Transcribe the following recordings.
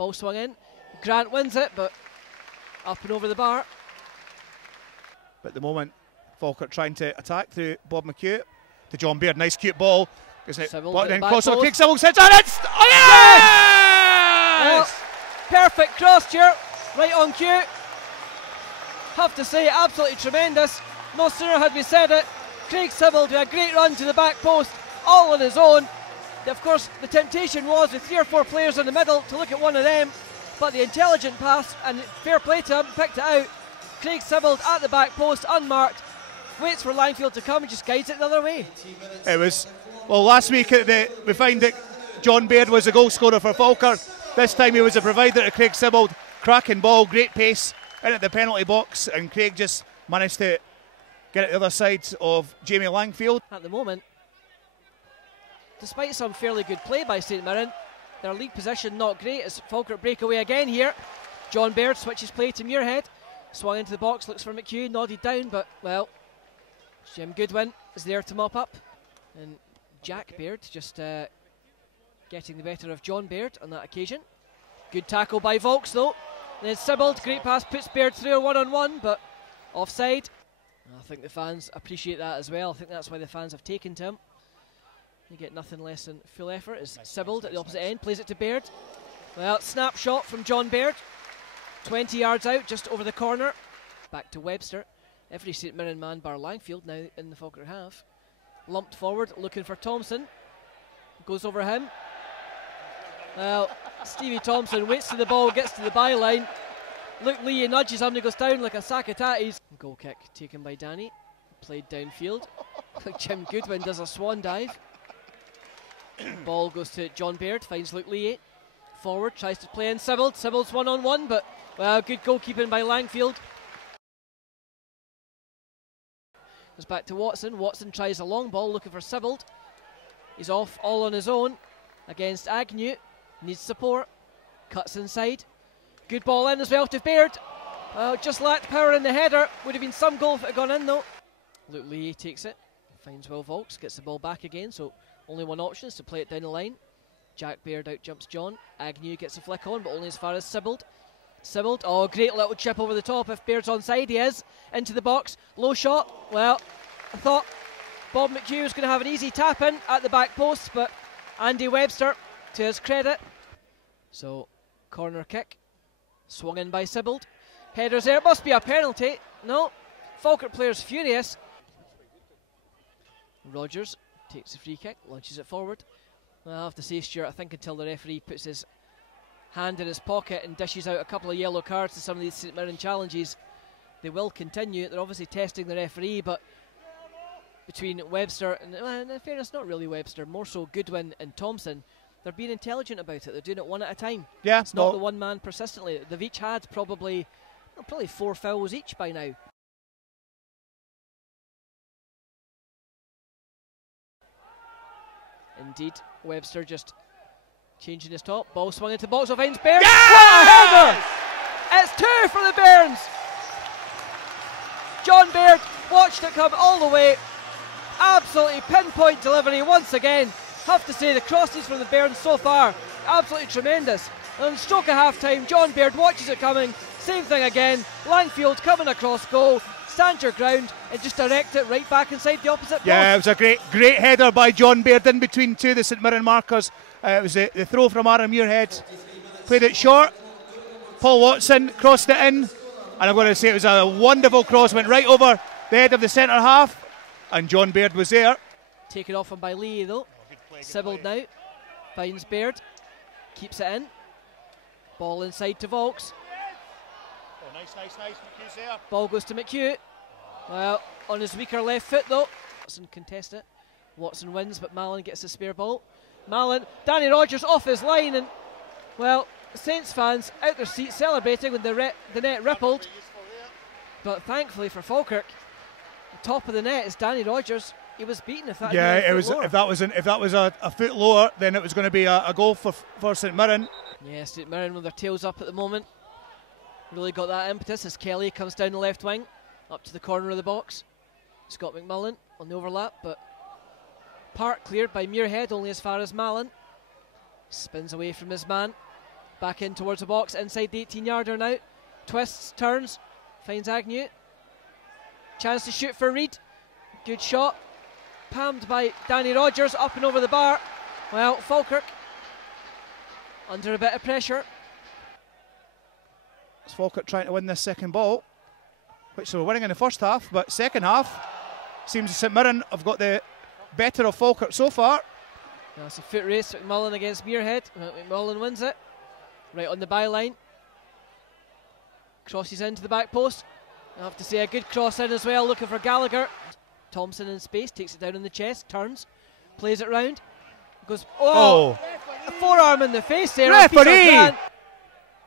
Ball swung in. Grant wins it, but up and over the bar. But at the moment, Falkirk trying to attack through Bob McHugh to John Baird. Nice cute ball. But then crossover, Craig Sybil sits on it. Oh, yes! Well, perfect cross, Stuart. Right on cue. Have to say, absolutely tremendous. No sooner had we said it, Craig Sybil did a great run to the back post, all on his own. Of course, the temptation was with 3 or 4 players in the middle to look at one of them, but the intelligent pass, and fair play to him, picked it out. Craig Sybil at the back post, unmarked, waits for Langfield to come and just guides it the other way. It was, well, last week we find that John Baird was the goal scorer for Falkirk. This time he was a provider to Craig Sybil. Cracking ball, great pace in at the penalty box, and Craig just managed to get it the other side of Jamie Langfield. At the moment, despite some fairly good play by St Mirren, their league position not great as Falkirk break away again here. John Baird switches play to Muirhead, swung into the box, looks for McHugh, nodded down, but well, Jim Goodwin is there to mop up, and Jack Baird just getting the better of John Baird on that occasion. Good tackle by Volks though, and then Sybil, great pass, puts Baird through a one-on-one, but offside. I think the fans appreciate that as well. I think that's why the fans have taken to him. You get nothing less than full effort as Sybil at the opposite end plays it to Baird. Well, snapshot from John Baird, 20 yards out, just over the corner. Back to Webster. Every St Mirren man bar Langfield now in the Falkirk half. Lumped forward, looking for Thompson. Goes over him. Well, Stevie Thompson waits till the ball gets to the byline. Luke Lee nudges him and he goes down like a sack of tatties. Goal kick taken by Danny. Played downfield. Jim Goodwin does a swan dive. Ball goes to John Baird, finds Luke Lee. Forward, tries to play in Sybil. Sybil's one-on-one, but well, good goalkeeping by Langfield. Goes back to Watson. Watson tries a long ball, looking for Sybil. He's off all on his own against Agnew. Needs support. Cuts inside. Good ball in as well to Baird. Just lacked power in the header. Would have been some goal if it had gone in though. Luke Lee takes it. Finds Will Volks. Gets the ball back again. So only one option is to play it down the line. Jack Baird out jumps John. Agnew gets a flick on, but only as far as Sybil. Sybil, oh, great little chip over the top. If Baird's onside, he is. Into the box. Low shot. Well, I thought Bob McHugh was going to have an easy tap in at the back post, but Andy Webster, to his credit. So, corner kick. Swung in by Sybil. Headers there. It must be a penalty. No. Falkirk players furious. Rogers takes the free kick, launches it forward. I have to say, Stuart, I think until the referee puts his hand in his pocket and dishes out a couple of yellow cards to some of these St Mirren challenges, they will continue. They're obviously testing the referee, but between Webster and, well, in fairness, not really Webster, more so Goodwin and Thompson, they're being intelligent about it. They're doing it one at a time. Yeah, it's not the one man persistently. They've each had probably 4 fouls each by now. Indeed, Webster just changing his top. Ball swung into the box of Heinz Baird. Yes! What a header! It's 2 for the Bairns. John Baird watched it come all the way. Absolutely pinpoint delivery once again. Have to say the crosses from the Bairns so far, absolutely tremendous. And stroke of half time, John Baird watches it coming. Same thing again. Langfield coming across goal. Stand your ground and just direct it right back inside the opposite post. Yeah, it was a great header by John Baird in between 2 of the St Mirren markers. It was the throw from Aaron Muirhead. Played it short. Paul Watson crossed it in. And I'm going to say it was a wonderful cross. Went right over the head of the centre half. And John Baird was there. Taken off him by Lee though. Sybil now. Finds Baird. Keeps it in. Ball inside to Volks. Oh, nice. McHugh's there. Ball goes to McHugh. Well, on his weaker left foot though. Watson contest it. Watson wins, but Mallon gets the spare ball. Mallon, Danny Rogers off his line, and well, Saints fans out their seats celebrating when the net rippled. But thankfully for Falkirk, the top of the net is Danny Rogers. He was beaten if that. Yeah, it was. Lower. If that was a foot lower, then it was going to be a goal for St Mirren. Yeah, St Mirren with their tails up at the moment. Really got that impetus as Kelly comes down the left wing, up to the corner of the box. Scott McMullen on the overlap, but Park cleared by Muirhead only as far as Mallon. Spins away from his man. Back in towards the box, inside the 18-yarder now. Twists, turns, finds Agnew. Chance to shoot for Reid. Good shot. Palmed by Danny Rogers, up and over the bar. Well, Falkirk under a bit of pressure. It's Falkirk trying to win this second ball, which they were winning in the first half, but second half seems St Mirren have got the better of Falkirk so far. Now it's a foot race, McMullen against Muirhead. McMullen wins it. Right on the byline. Crosses into the back post. I have to say a good cross in as well, looking for Gallagher. Thompson in space, takes it down in the chest, turns, plays it round. Goes, a forearm in the face there. Referee!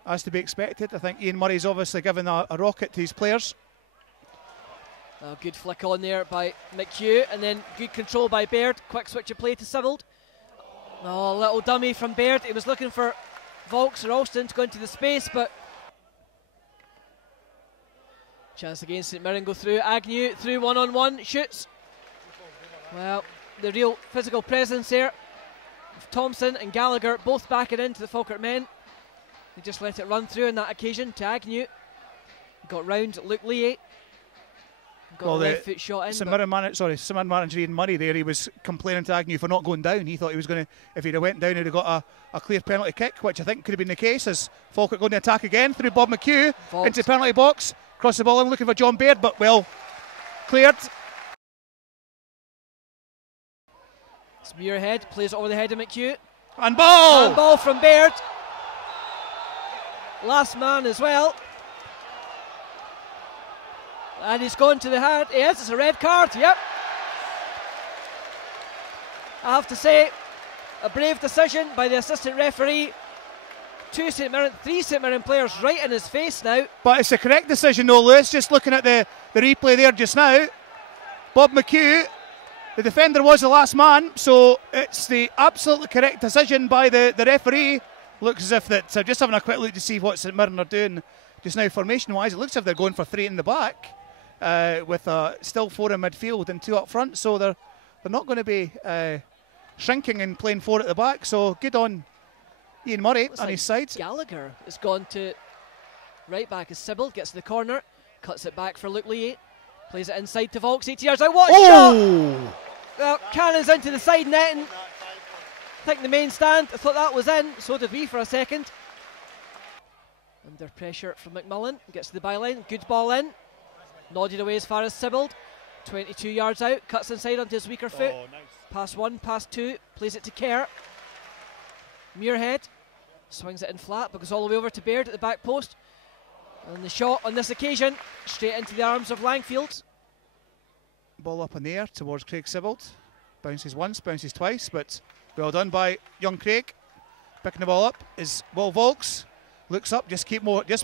As to be expected. I think Ian Murray's obviously given a rocket to his players. Oh, good flick on there by McHugh, and then good control by Baird. Quick switch of play to Sibbald. Oh, a little dummy from Baird. He was looking for Volks or Alston to go into the space, but chance against St Mirren, go through. Agnew through one-on-one, shoots. Well, the real physical presence here of Thompson and Gallagher, both backing into the Falkirk men. They just let it run through on that occasion to Agnew. Got round Luke Lee. Got a left foot shot in. St Mirren manager Ian Murray there, he was complaining to Agnew for not going down. He thought he was going to, if he'd have went down, he'd have got a clear penalty kick, which I think could have been the case, as Falkirk going to attack again through Bob McHugh into the penalty box. Cross the ball in, looking for John Baird, but well cleared. It's Muirhead, plays it over the head of McHugh. And ball! And ball from Baird. Last man as well. And he's gone to the hand. Yes, it's a red card, yep. I have to say, a brave decision by the assistant referee. 3 St Mirren players right in his face now. But it's a correct decision though, Lewis. Just looking at the replay there just now. Bob McHugh, the defender was the last man, so it's the absolutely correct decision by the referee. Looks as if that, just having a quick look to see what St Mirren are doing just now formation-wise, it looks as if they're going for 3 in the back with still 4 in midfield and 2 up front, so they're not going to be shrinking and playing 4 at the back, so good on Ian Murray on his side. Gallagher has gone to right back as Sibbald gets to the corner, cuts it back for Luke Lee, plays it inside to Volks, 80 yards out. What a shot! Well, cannons into the side netting. I think the main stand, I thought that was in, so did we for a second. Under pressure from McMullen, gets to the byline, good ball in, nodded away as far as Sibbald, 22 yards out, cuts inside onto his weaker foot. Nice. Pass 1, pass 2, plays it to Kerr. Muirhead swings it in flat, but goes all the way over to Baird at the back post. And the shot on this occasion, straight into the arms of Langfield. Ball up in the air towards Craig Sibbald. Bounces once, bounces twice, but well done by young Craig. Picking the ball up is Will Volks. Looks up, just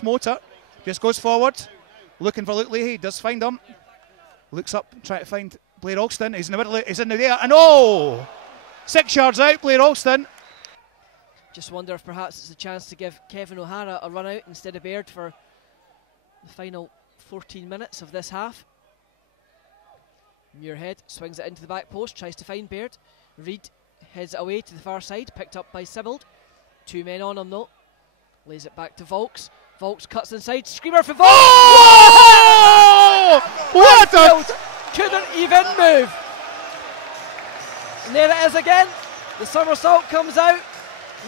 motor, just goes forward. Looking for Luke Leahy, does find him. Looks up, trying to find Blair Alston. He's in the middle, he's in the air, and 6 yards out, Blair Alston. Just wonder if perhaps it's a chance to give Kevin O'Hara a run out instead of Baird for the final 14 minutes of this half. Muirhead swings it into the back post, tries to find Baird. Reid heads it away to the far side, picked up by Sibbald. 2 men on him though. Lays it back to Volks. Volks cuts inside, screamer for Volks! Oh! What a... Couldn't even move. And there it is again. The somersault comes out.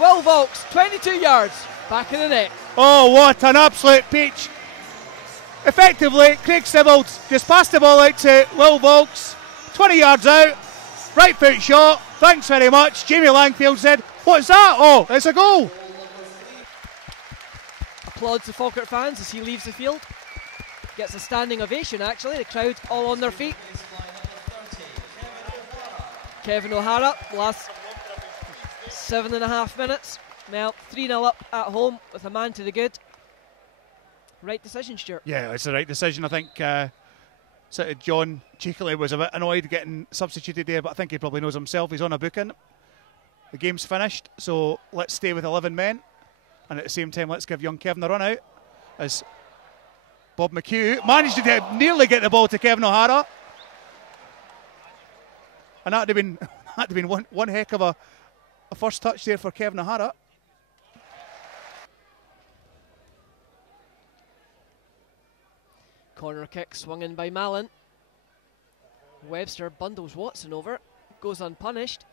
Will Volks, 22 yards, back in the net. Oh, what an absolute peach. Effectively, Craig Sibbald just passed the ball out to Will Volks, 20 yards out, right foot shot, thanks very much. Jamie Langfield said, what's that? Oh, it's a goal. Applauds the Falkirk fans as he leaves the field. Gets a standing ovation actually, the crowd all on their feet. Kevin O'Hara, last 7.5 minutes. Well, 3-0 up at home with a man to the good. Right decision, Stuart. Yeah, it's the right decision. I think sort of John cheekily was a bit annoyed getting substituted there, but I think he probably knows himself. He's on a booking. The game's finished, so let's stay with 11 men. And at the same time, let's give young Kevin a run out as Bob McHugh managed to nearly get the ball to Kevin O'Hara. And that would have been one heck of a first touch there for Kevin O'Hara. Corner kick swung in by Mallon. Webster bundles Watson over, goes unpunished.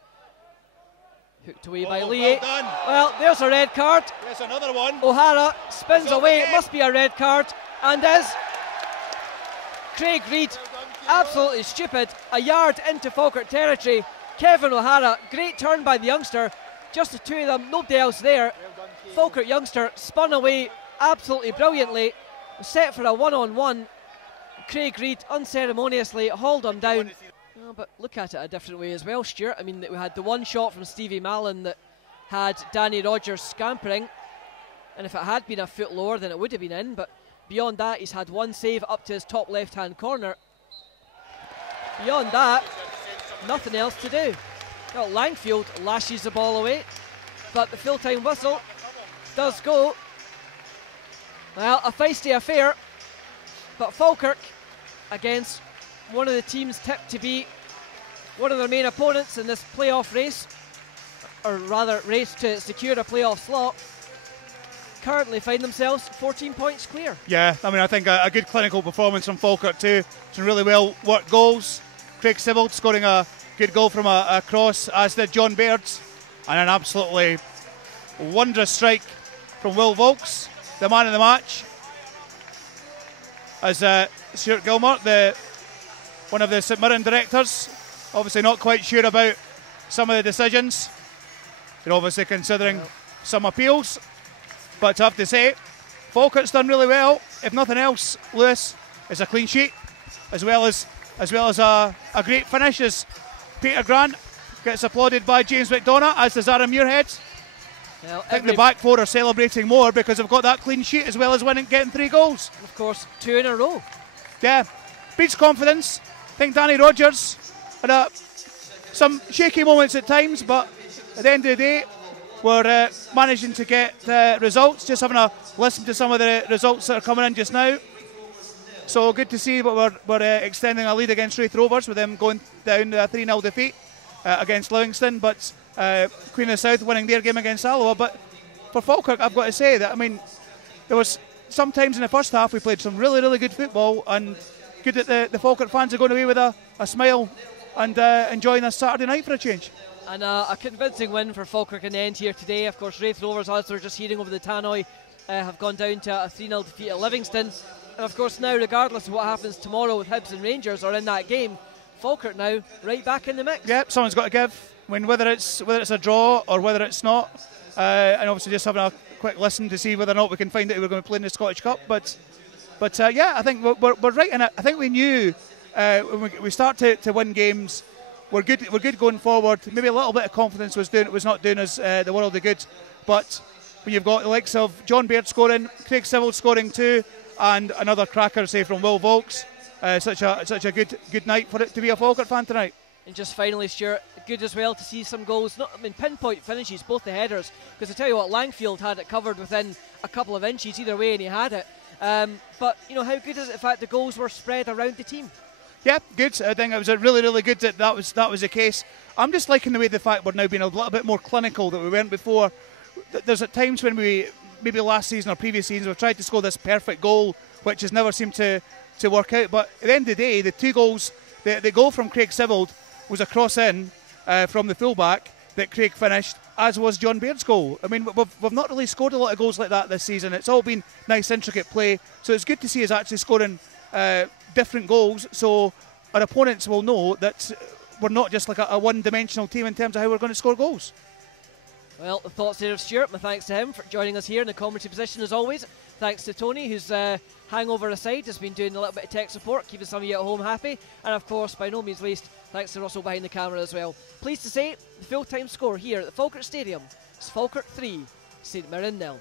Hooked away by Lee. Well, there's a red card. There's another one. O'Hara spins away. It must be a red card, and is. Craig Reid, absolutely stupid. A yard into Falkirk territory. Kevin O'Hara, great turn by the youngster. Just the two of them, nobody else there. Falkirk youngster spun away absolutely brilliantly. Set for a one-on-one. Craig Reid unceremoniously hauled him down. Oh, but look at it a different way as well, Stuart. I mean, we had the one shot from Stevie Mallon that had Danny Rogers scampering, and if it had been a foot lower then it would have been in, but beyond that he's had one save up to his top left hand corner. Beyond that, nothing else to do. Well, Langfield lashes the ball away, but the full-time whistle does go. Well, a feisty affair, but Falkirk against one of the teams tipped to be one of their main opponents in this playoff race, or rather race to secure a playoff slot, currently find themselves 14 points clear. Yeah, I mean, I think a good clinical performance from Falkirk too. Some really well worked goals. Craig Sibbald scoring a good goal from a cross, as did John Baird, and an absolutely wondrous strike from Will Volks, the man of the match, as Stuart Gilmore, one of the St Mirren directors, obviously not quite sure about some of the decisions. They're obviously considering some appeals, but to have to say, Falkirk's done really well. If nothing else, Lewis, is a clean sheet, as well as a great finish, as Peter Grant gets applauded by James McDonough, as does Aaron Muirhead. Well, I think the back four are celebrating more because they've got that clean sheet as well as getting 3 goals. Of course, 2 in a row. Yeah, beats confidence. I think Danny Rogers had some shaky moments at times, but at the end of the day, we're managing to get results. Just having a listen to some of the results that are coming in just now. So good to see, but we're extending a lead against Wraith Rovers with them going down a 3-0 defeat against Livingston, but Queen of the South winning their game against Alloa. But for Falkirk, I've got to say that, I mean, there was sometimes in the first half we played some really, really good football, and good that the Falkirk fans are going away with a smile and enjoying this Saturday night for a change. And a convincing win for Falkirk in the end here today. Of course, Wraith Rovers, as they're just hearing over the tannoy, have gone down to a 3-0 defeat at Livingston. And of course now, regardless of what happens tomorrow with Hibs and Rangers or in that game, Falkirk now right back in the mix. Yep, someone's got to give. I mean, whether it's a draw or whether it's not, and obviously just having a quick listen to see whether or not we can find out who we're going to play in the Scottish Cup. But yeah, I think we're right in it. I think we knew when we start to win games, we're good going forward. Maybe a little bit of confidence was not doing us the world of good. But when you've got the likes of John Baird scoring, Craig Sibbald scoring 2, and another cracker, say, from Will Volks, such a good night for it to be a Falkirk fan tonight. And just finally, Stuart, good as well to see some goals. Pinpoint finishes, both the headers. Because I tell you what, Langfield had it covered within a couple of inches either way, and he had it. But you know, how good is it the fact the goals were spread around the team? Yeah, good. I think it was really, really good that was the case. I'm just liking the way the fact we're now being a little bit more clinical than we weren't before. There's at times when we, maybe last season or previous seasons, we've tried to score this perfect goal, which has never seemed to work out. But at the end of the day, the 2 goals, the goal from Craig Sibbald was a cross in from the fullback that Craig finished, as was John Baird's goal. I mean, we've not really scored a lot of goals like that this season. It's all been nice, intricate play. So it's good to see us actually scoring different goals, so our opponents will know that we're not just like a one-dimensional team in terms of how we're going to score goals. Well, the thoughts there of Stuart. My thanks to him for joining us here in the commentary position as always. Thanks to Tony, who's hangover aside has been doing a little bit of tech support, keeping some of you at home happy. And of course, by no means least, thanks to Russell behind the camera as well. Pleased to say, the full-time score here at the Falkirk Stadium is Falkirk 3, St Mirren 0.